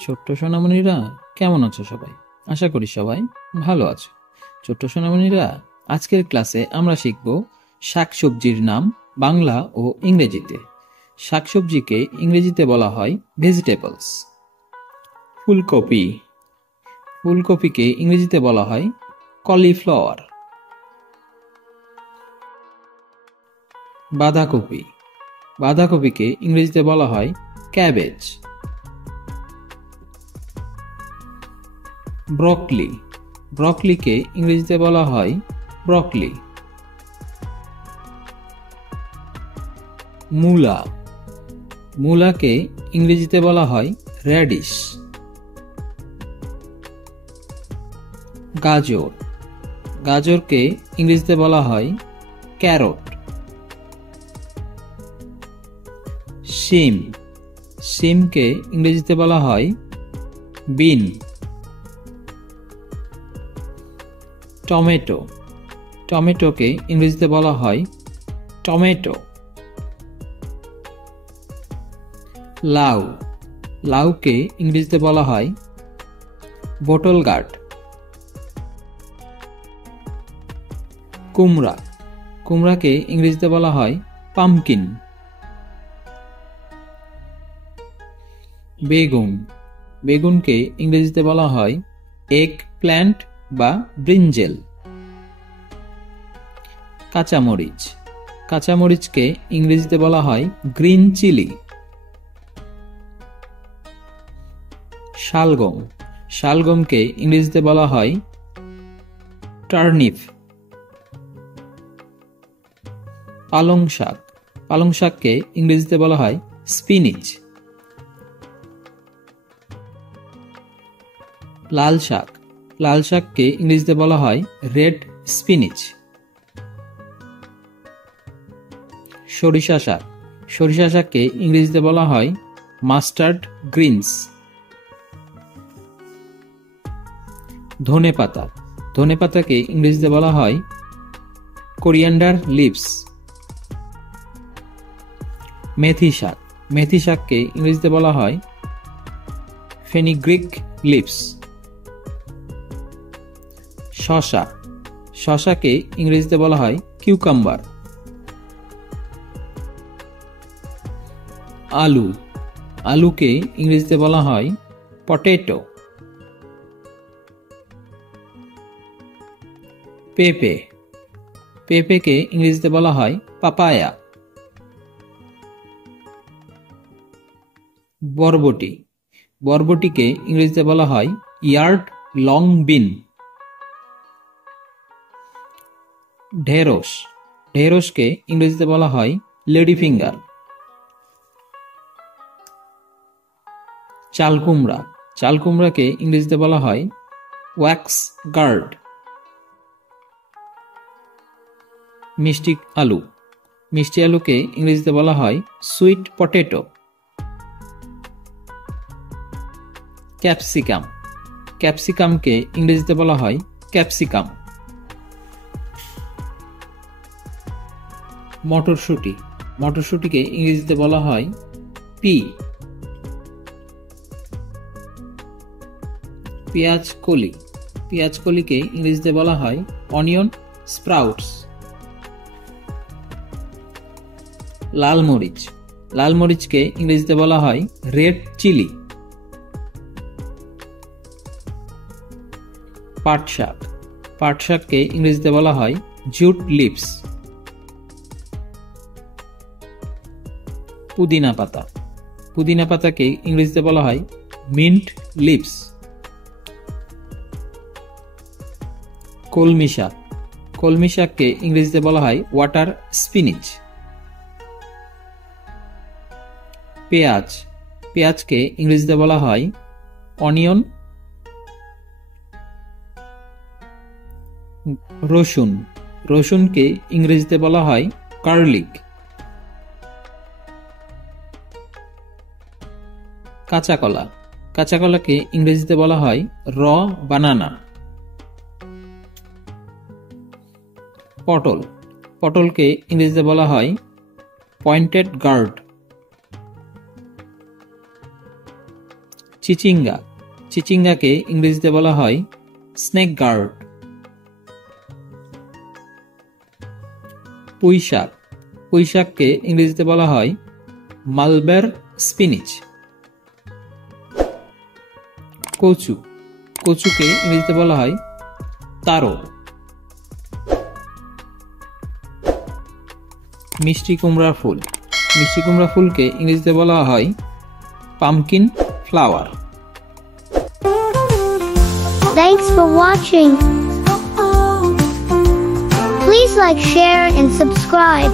ছোট্ট সোনামণিরা, কেমন আছো সবাই? আশা করি সবাই ভালো আছো। ছোট্ট সোনামণিরা, আজকের ক্লাসে আমরা শিখব শাকসবজির নাম বাংলা ও ইংরেজিতে। শাকসবজিকে ইংরেজিতে বলা হয় ভেজিটেবলস। ফুলকপি, ফুলকপিকে ইংরেজিতে বলা হয় কলিফ্লাওয়ার। বাঁধাকপি, বাঁধাকপিকে ইংরেজিতে বলা হয় ক্যাবেজ। ব্রকলি, ব্রকলিকে ইংরেজিতে বলা হয় ব্রকলি। মূলা, মূলাকে ইংরেজিতে বলা হয় র্যাডিশ। গাজর, গাজরকে ইংরেজিতে বলা হয় ক্যারট। শিম, শিমকে ইংরেজিতে বলা হয় বিন। টমেটো, টমেটোকে ইংরেজিতে বলা হয় টমেটো। লাউ, লাউকে ইংরেজিতে বলা হয় বটল গার্ড। কুমড়া, কুমড়াকে ইংরেজিতে বলা হয় পামকিন। বেগুন, বেগুনকে ইংরেজিতে বলা হয় এগ প্ল্যান্ট বা ব্রিঞ্জেল। কাঁচামরিচ, কাঁচামরিচকে ইংরেজিতে বলা হয় গ্রিন চিলি। শালগম, শালগমকে ইংরেজিতে বলা হয় টার্নিপ। পালং শাক, পালং শাককে ইংরেজিতে বলা হয় স্পিনিচ। লাল শাক, লাল শাককে ইংরেজিতে বলা হয় রেড স্পিনিচ। সরিষা শাক, সরিষা শাককে ইংরেজিতে বলা হয় মাস্টার্ড গ্রিনস। ধনেপাতা, ধনেপাতাকে ইংরেজিতে বলা হয় কোরিয়ান্ডার লিভস। মেথি শাক, মেথি শাককে ইংরেজিতে বলা হয় ফেনিগ্রিক লিভস। শসা, শসাকে ইংরেজিতে বলা হয় কিউকাম্বার। আলু, আলুকে ইংরেজিতে বলা হয় পটেটো। পেঁপে, পেঁপেকে ইংরেজিতে বলা হয় পাপায়া। বরবটি, বরবটিকে ইংরেজিতে বলা হয় ইয়ার্ড লং বিন। ঢেঁড়স, ঢেঁড়সকে ইংরেজিতে বলা হয় লেডি ফিঙ্গার। চালকুমড়া, চালকুমড়াকে ইংরেজিতে বলা হয় ওয়াক্স গার্ড। মিষ্টি আলু, মিষ্টি আলুকে ইংরেজিতে বলা হয় সুইট পটেটো। ক্যাপসিকাম, ক্যাপসিকামকে ইংরেজিতে বলা হয় ক্যাপসিকাম। মটরশুঁটি, মটরশুঁটিকে ইংরেজিতে বলা হয় পি। পেঁয়াজ কলি, পেঁয়াজ কলিকে ইংরেজিতে বলা হয় অনিয়ন স্প্রাউটস। লাল মরিচ, লাল মরিচকে ইংরেজিতে বলা হয় রেড চিলি। পাট শাক, পাট শাককে ইংরেজিতে বলা হয় জুট লিভস। পুদিনা পাতা, পুদিনা পাতাকে ইংরেজিতে বলা হয় মিন্ট লিভস। কলমি শাক, কলমি শাককে ইংরেজিতে বলা হয় ওয়াটার স্পিনিচ। পেঁয়াজ, পেঁয়াজকে ইংরেজিতে বলা হয় অনিয়ন। রসুন, রসুনকে ইংরেজিতে বলা হয় গার্লিক। কাঁচা কলা, কাঁচা কলাকে ইংরেজিতে বলা হয় র বানানা। পটল, পটলকে ইংরেজিতে বলা হয় পয়েন্টেড গার্ড। চিচিঙ্গা, চিচিঙ্গাকে ইংরেজিতে বলা হয় স্নেক গার্ড। পুঁইশাক, পুঁইশাককে ইংরেজিতে বলা হয় মালবের স্পিনিচ। কচু, কচুকে ইংরেজিতে বলা হয় তারো। মিষ্টি কুমড়ার ফুল, মিষ্টি কুমড়া ফুলকে ইংরেজিতে বলা হয় pumpkin flower. Thanks for watching. Please like, share and subscribe.